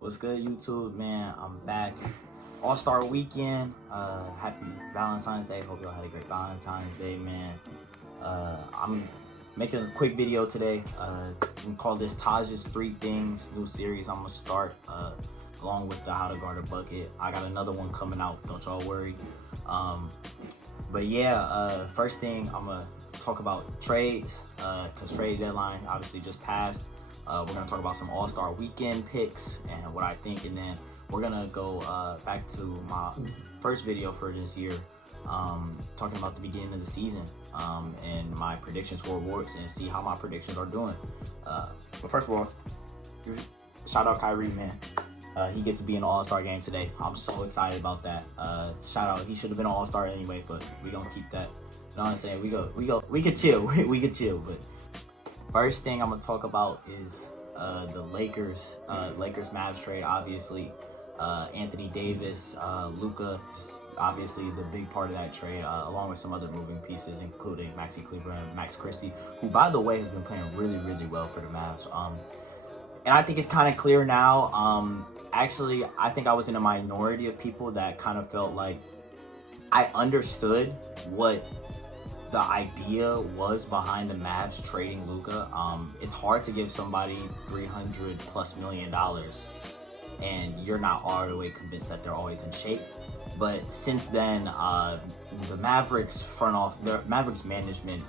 What's good, YouTube, man? I'm back. All-Star Weekend. Happy Valentine's Day. Hope y'all had a great Valentine's Day, man. I'm making a quick video today. We call this Taj's 3 Things, new series I'm gonna start along with the How to Guard a Bucket. I got another one coming out, don't y'all worry. But yeah, first thing I'm gonna talk about trades, because trade deadline obviously just passed. We're gonna talk about some All-Star Weekend picks and what I think, and then we're gonna go back to my first video for this year, talking about the beginning of the season and my predictions for awards and see how my predictions are doing. But first of all, shout out Kyrie, man. He gets to be in the All-Star game today. I'm so excited about that. Shout out. He should have been an All-Star anyway, but we gonna keep that. You know what I'm saying? We could chill. we could chill. But first thing I'm gonna talk about is the Lakers Mavs trade. Obviously, Anthony Davis, Luka, obviously the big part of that trade, along with some other moving pieces, including Maxi Kleber and Max Christie, who, by the way, has been playing really, really well for the Mavs. And I think it's kind of clear now. Actually, I think I was in a minority of people that kind of felt like I understood what the idea was behind the Mavs trading Luka. It's hard to give somebody $300+ million and you're not all the way convinced that they're always in shape. But since then, the Mavericks Mavericks management,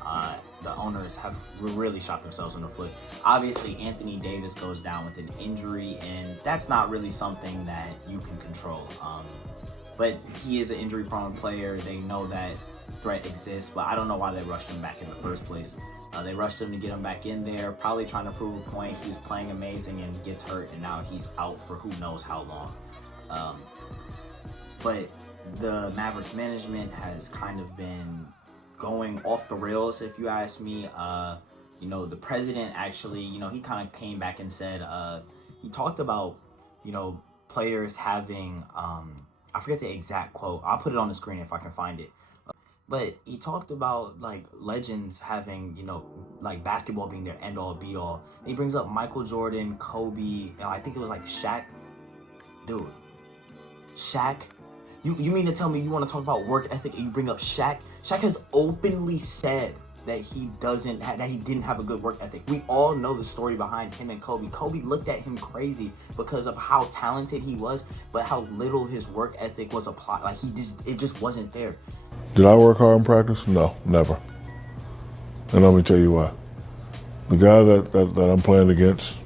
the owners have really shot themselves in the foot. Obviously, Anthony Davis goes down with an injury, and that's not really something that you can control. But he is an injury-prone player. They know that threat exists, but I don't know why they rushed him back in the first place. They rushed him to get him back in there, probably trying to prove a point. He was playing amazing and gets hurt, and now he's out for who knows how long. But the Mavericks management has kind of been going off the rails, if you ask me. The president actually, he kind of came back and said, he talked about, players having, I forget the exact quote. I'll put it on the screen if I can find it. But he talked about like legends having, like basketball being their end all be all. And he brings up Michael Jordan, Kobe, and I think it was like Shaq. Dude, Shaq. You mean to tell me you want to talk about work ethic and you bring up Shaq? Shaq has openly said that he didn't have a good work ethic. We all know the story behind him and Kobe. Kobe looked at him crazy because of how talented he was, but how little his work ethic was applied. Like it just wasn't there. Did I work hard in practice? No, never. And let me tell you why. The guy that I'm playing against,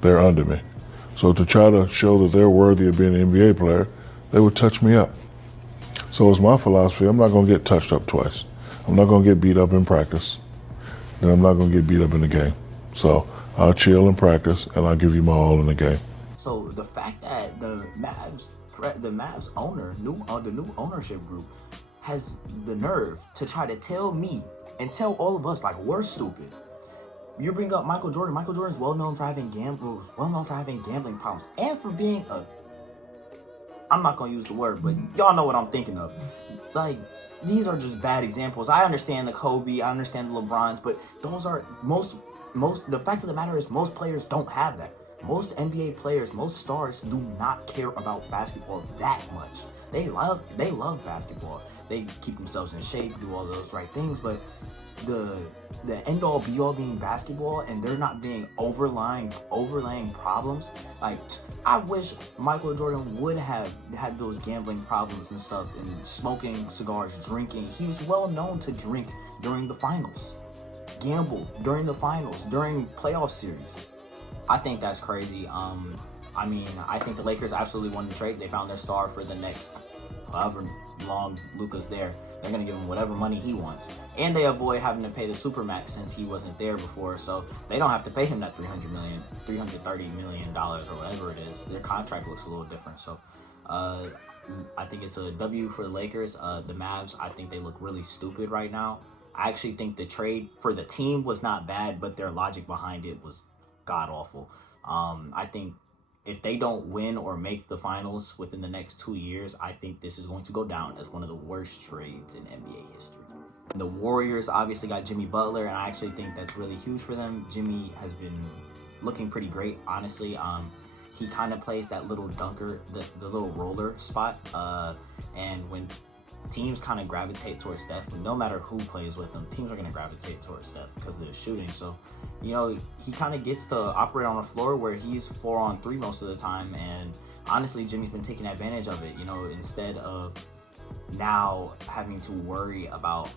they're under me. So to try to show that they're worthy of being an NBA player, they would touch me up. So it's my philosophy, I'm not going to get touched up twice. I'm not going to get beat up in practice. Then I'm not going to get beat up in the game. So I'll chill in practice, and I'll give you my all in the game. So the fact that the Mavs owner, the new ownership group, has the nerve to try to tell me and tell all of us like we're stupid. You bring up Michael Jordan. Michael Jordan is well known for having gambling problems and for being I'm not gonna use the word, but y'all know what I'm thinking of. Like, these are just bad examples. I understand the Kobe, I understand the LeBrons, but those are the fact of the matter is most players don't have that. Most NBA players, most stars do not care about basketball that much. They love basketball. They keep themselves in shape, do all those right things, but the end all be all being basketball, and they're not being overlaying problems. Like, I wish Michael Jordan would have had those gambling problems and stuff, and smoking cigars, drinking. He was well known to drink during the finals, gamble during the finals, during playoff series. I think that's crazy. I think the Lakers absolutely won the trade. They found their star for the next however long Luka's there. They're going to give him whatever money he wants. And they avoid having to pay the Supermax since he wasn't there before. So they don't have to pay him that $330 million or whatever it is. Their contract looks a little different. So I think it's a W for the Lakers. The Mavs, I think they look really stupid right now. I actually think the trade for the team was not bad, but their logic behind it was god-awful. I think if they don't win or make the finals within the next 2 years, I think this is going to go down as one of the worst trades in NBA history. The Warriors obviously got Jimmy Butler, and I actually think that's really huge for them. Jimmy has been looking pretty great, honestly. he kind of plays that little dunker, the little roller spot. And when teams kind of gravitate towards Steph, no matter who plays with them, teams are going to gravitate towards Steph because of the shooting. So, you know, he kind of gets to operate on a floor where he's 4-on-3 most of the time. And honestly, Jimmy's been taking advantage of it, you know, instead of now having to worry about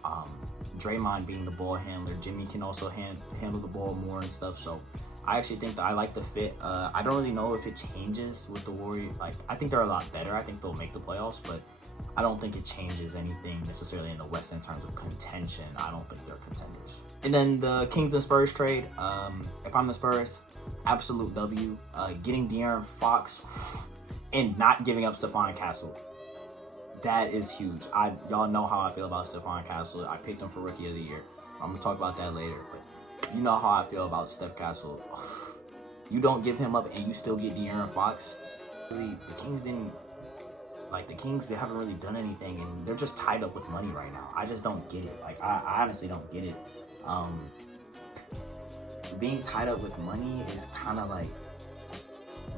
Draymond being the ball handler. Jimmy can also handle the ball more and stuff. So I actually think that I like the fit. I don't really know if it changes with the Warriors. Like, I think they're a lot better. I think they'll make the playoffs, but I don't think it changes anything necessarily in the West in terms of contention. I don't think they're contenders. And then the Kings and Spurs trade. If I'm the Spurs, absolute W. Getting De'Aaron Fox and not giving up Stephon Castle. That is huge. Y'all know how I feel about Stephon Castle. I picked him for Rookie of the Year. I'm going to talk about that later. But you know how I feel about Steph Castle. You don't give him up and you still get De'Aaron Fox. Really, the Kings didn't... Like, the Kings, they haven't really done anything, and they're just tied up with money right now. I just don't get it. Like, I honestly don't get it. Being tied up with money is kind of like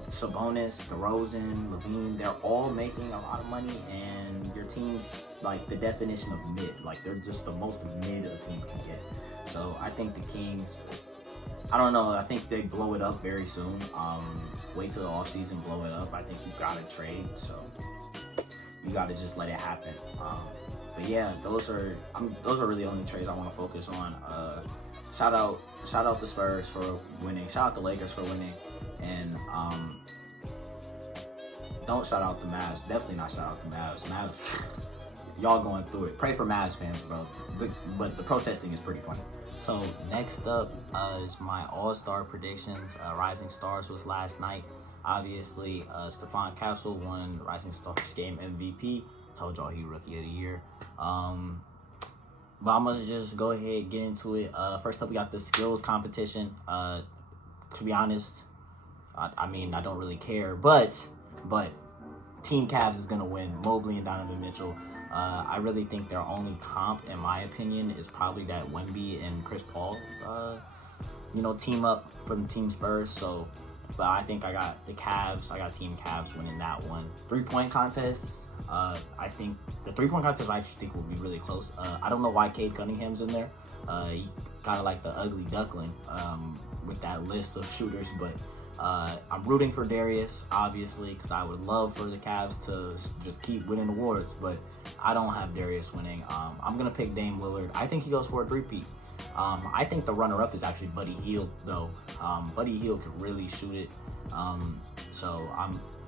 Sabonis, DeRozan, Levine. They're all making a lot of money, and your team's like the definition of mid. Like, they're just the most mid a team can get. So I think the Kings, I don't know. I think they blow it up very soon. Wait till the offseason, blow it up. I think you got to trade. So you got to just let it happen. But yeah, those are really the only trades I want to focus on. Shout out the Spurs for winning. Shout out the Lakers for winning. And don't shout out the Mavs. Definitely not shout out the Mavs. Mavs, y'all going through it. Pray for Mavs fans, bro. But the protesting is pretty funny. So next up is my All-Star predictions. Rising Stars was last night. Obviously, Stephon Castle won Rising Stars Game MVP. Told y'all he Rookie of the Year. But I'm going to just go ahead and get into it. First up, we got the skills competition. To be honest, I mean, I don't really care. But Team Cavs is going to win. Mobley and Donovan Mitchell. I really think their only comp, in my opinion, is probably that Wemby and Chris Paul, team up from Team Spurs. So, but I think I got the Cavs. I got Team Cavs winning that one. 3-point contest. I think the 3-point contest I actually think will be really close. I don't know why Cade Cunningham's in there. He kind of like the ugly duckling with that list of shooters. But I'm rooting for Darius, obviously, because I would love for the Cavs to just keep winning awards. But I don't have Darius winning. I'm going to pick Dame Lillard. I think he goes for a three-peat. I think the runner-up is actually Buddy Hield, though. Buddy Hield could really shoot it.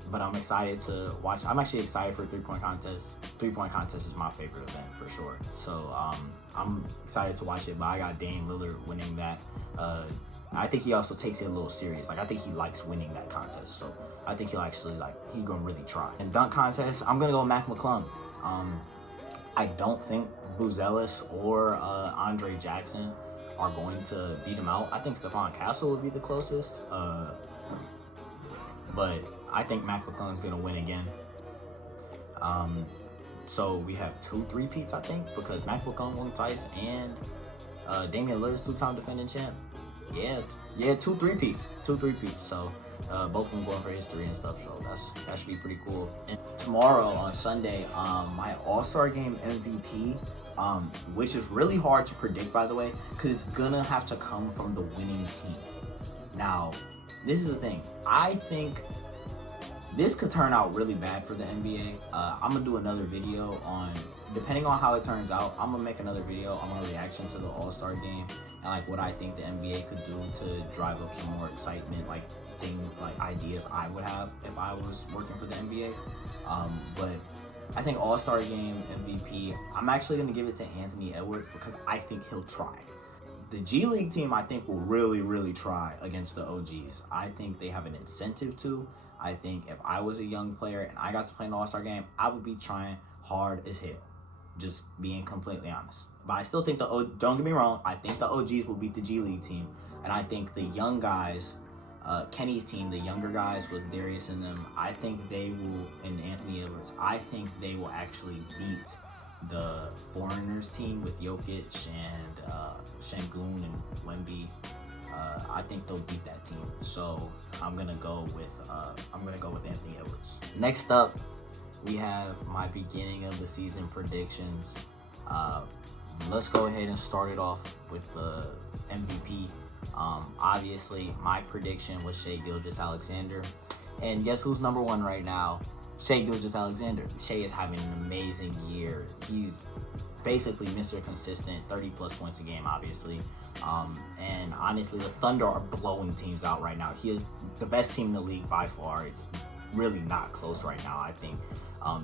But I'm excited to watch. I'm actually excited for a 3-point contest. 3-point contest is my favorite event for sure. So I'm excited to watch it. But I got Dame Lillard winning that. I think he also takes it a little serious. Like, I think he likes winning that contest. So I think he'll actually he's gonna really try. And dunk contest, I'm gonna go with Mac McClung. I don't think Buzelis or Andre Jackson are going to beat him out. I think Stephon Castle would be the closest. But I think Mac McClung's gonna win again. So we have 2 3-peats, I think, because Mac McClung won twice and Damian Lillard's 2-time defending champ. Yeah, 2 3-peats. 2 3-peats. So both of them going for history and stuff. So that should be pretty cool. And tomorrow on Sunday, my All-Star Game MVP, which is really hard to predict, by the way, because it's gonna have to come from the winning team. Now, this is the thing. I think this could turn out really bad for the NBA. I'm gonna do another video on, depending on how it turns out, I'm gonna make another video on my reaction to the All-Star Game and what I think the NBA could do to drive up some more excitement, ideas I would have if I was working for the NBA. But I think All-Star Game MVP, I'm actually gonna give it to Anthony Edwards because I think he'll try. The G League team, I think, will really, really try against the OGs. I think they have an incentive to. I think if I was a young player and I got to play in the All-Star Game, I would be trying hard as hell. Just being completely honest. But I still think don't get me wrong, I think the OGs will beat the G League team. And I think the young guys, Kenny's team, the younger guys with Darius in them, I think they will, and Anthony Edwards, I think they will actually beat the Foreigners team with Jokic and Şengün and Wemby. I think they'll beat that team. So I'm gonna go with Anthony Edwards. Next up, we have my beginning of the season predictions. Let's go ahead and start it off with the MVP. Obviously, my prediction was Shai Gilgeous-Alexander. And guess who's number one right now? Shai Gilgeous-Alexander. Shai is having an amazing year. He's basically Mr. Consistent, 30-plus points a game, obviously. And honestly, the Thunder are blowing teams out right now. He is the best team in the league by far. It's really not close right now, I think.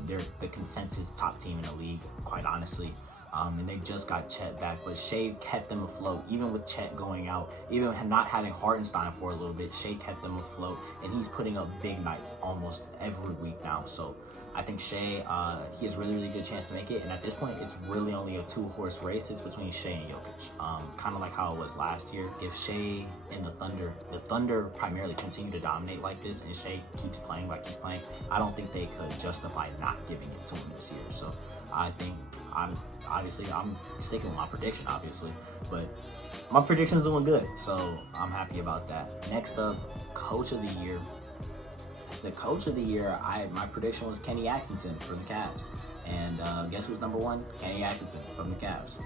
They're the consensus top team in the league, quite honestly. And they just got Chet back, but Shai kept them afloat, even with Chet going out, even not having Hartenstein for a little bit. Shai kept them afloat, and he's putting up big nights almost every week now. So I think Shai, he has really good chance to make it. And at this point, it's really only a two-horse race. It's between Shai and Jokic, kind of like how it was last year. If Shai and the Thunder primarily continue to dominate like this, and Shai keeps playing like he's playing, I don't think they could justify not giving it to him this year. So I think I'm sticking with my prediction, obviously, but my prediction is doing good, so I'm happy about that. Next up, Coach of the Year. The Coach of the Year, my prediction was Kenny Atkinson from the Cavs, and guess who's number one? Kenny Atkinson from the Cavs.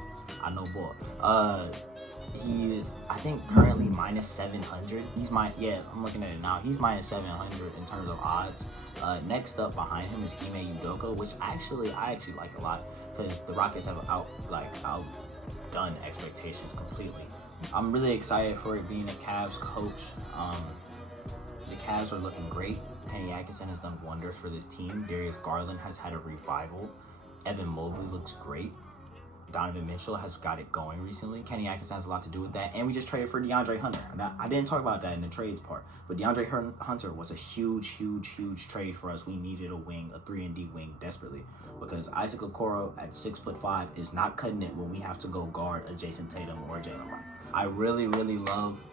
I know, boy. He is, I think, currently minus 700. I'm looking at it now. He's minus 700 in terms of odds. Next up behind him is Ime Udoka, which I actually like a lot because the Rockets have outdone expectations completely. I'm really excited for it being a Cavs coach. The Cavs are looking great. Kenny Atkinson has done wonders for this team. Darius Garland has had a revival. Evan Mobley looks great. Donovan Mitchell has got it going recently. Kenny Atkinson has a lot to do with that. And we just traded for DeAndre Hunter. Now, I didn't talk about that in the trades part, but DeAndre Hunter was a huge trade for us. We needed a wing, a 3-and-D wing desperately, because Isaac Okoro at 6'5" is not cutting it when we have to go guard a Jason Tatum or a Jaylen Brown. I really love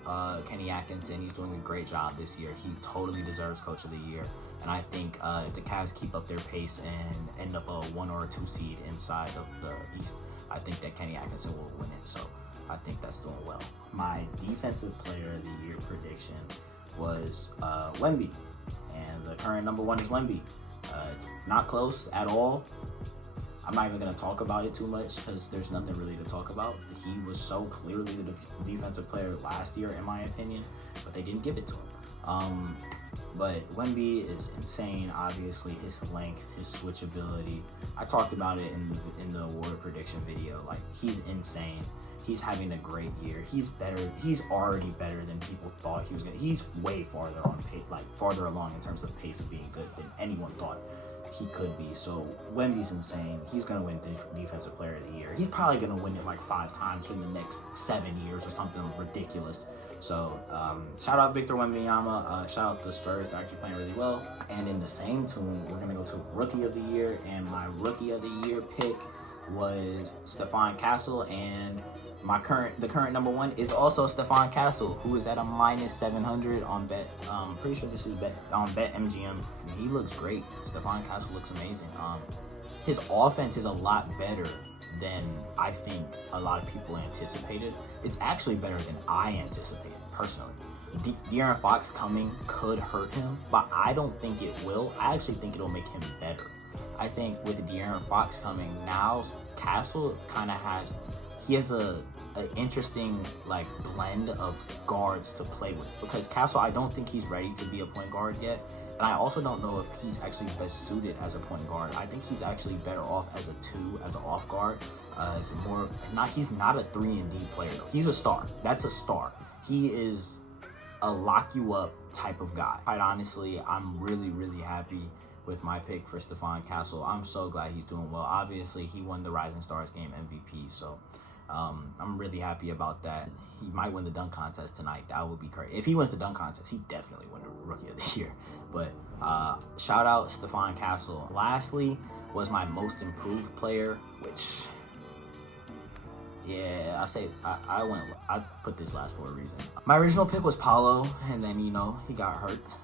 Kenny Atkinson. He's doing a great job this year. He totally deserves Coach of the Year. And I think if the Cavs keep up their pace and end up a 1 or a 2 seed inside of the East, I think that Kenny Atkinson will win it. So I think that's doing well. My Defensive Player of the Year prediction was Wemby. And the current number one is Wemby. Not close at all. I'm not even going to talk about it too much because there's nothing really to talk about. He was so clearly the defensive player last year, in my opinion, but they didn't give it to him. But Wemby is insane, obviously. His length, his switchability. I talked about it in the award prediction video. Like, he's insane. He's having a great year. He's better. He's already better than people thought he was going to. He's way farther along in terms of pace of being good than anyone thought he could be. So Wemby's insane. He's going to win Defensive Player of the Year. He's probably going to win it like 5 times in the next 7 years or something ridiculous. So shout out Victor Wembanyama. Shout out the Spurs. They're actually playing really well. And in the same tune, we're going to go to Rookie of the Year. And my Rookie of the Year pick was Stephon Castle. And the current number one is also Stephon Castle, who is at a minus 700 on bet. Pretty sure this is on BetMGM. He looks great. Stephon Castle looks amazing. His offense is a lot better than I think a lot of people anticipated. It's actually better than I anticipated, personally. De'Aaron Fox coming could hurt him, but I don't think it will. I actually think it'll make him better. I think with De'Aaron Fox coming, now Castle kind of has an interesting blend of guards to play with, because Castle, I don't think he's ready to be a point guard yet, and I also don't know if he's actually best suited as a point guard. I think he's actually better off as a 2, as an off guard. He's not a 3-and-D player though. He's a star. That's a star. He is a lock you up type of guy. Quite honestly, I'm really happy with my pick for Stephon Castle. I'm so glad he's doing well. Obviously, he won the Rising Stars game MVP, so I'm really happy about that. He might win the dunk contest tonight. That would be great. If he wins the dunk contest, he definitely win the Rookie of the Year. But shout out Stephon Castle. Lastly was my Most Improved Player, which, yeah, I put this last for a reason. My original pick was Paolo, and then, he got hurt,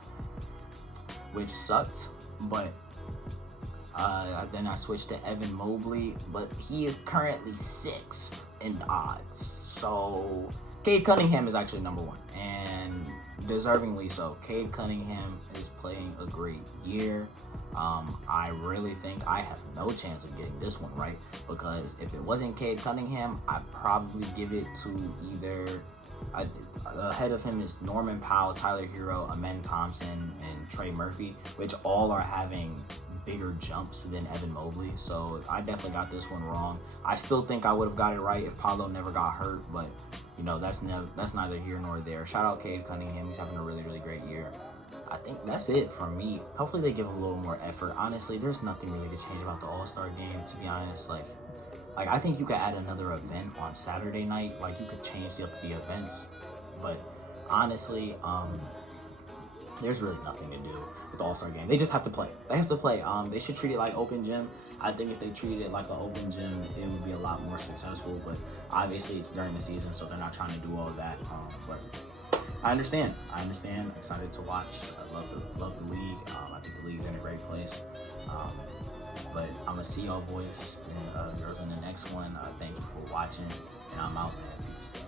which sucked. But then I switched to Evan Mobley, but he is currently 6th in odds. So Cade Cunningham is actually number one, and deservingly so. Cade Cunningham is playing a great year. I really think I have no chance of getting this one right, because if it wasn't Cade Cunningham, I'd probably give it to either... ahead of him is Norman Powell, Tyler Hero, Amen Thompson, and Trey Murphy, which all are having bigger jumps than Evan Mobley. So I definitely got this one wrong. I still think I would have got it right if Paolo never got hurt, but you know, that's neither here nor there. Shout out Cade Cunningham. He's having a really, really great year. I think that's it from me. Hopefully they give him a little more effort. Honestly, there's nothing really to change about the All-Star game, to be honest. Like I think you could add another event on Saturday night. Like, you could change the events, but honestly, there's really nothing to do with the All-Star game. They just have to play. They have to play. They should treat it like open gym. I think if they treated it like an open gym, it would be a lot more successful. But obviously, it's during the season, so they're not trying to do all that. But I understand. I'm excited to watch. I love the league. I think the league's in a great place. But I'm gonna see y'all boys and girls in the next one. Thank you for watching, and I'm out, man. Peace.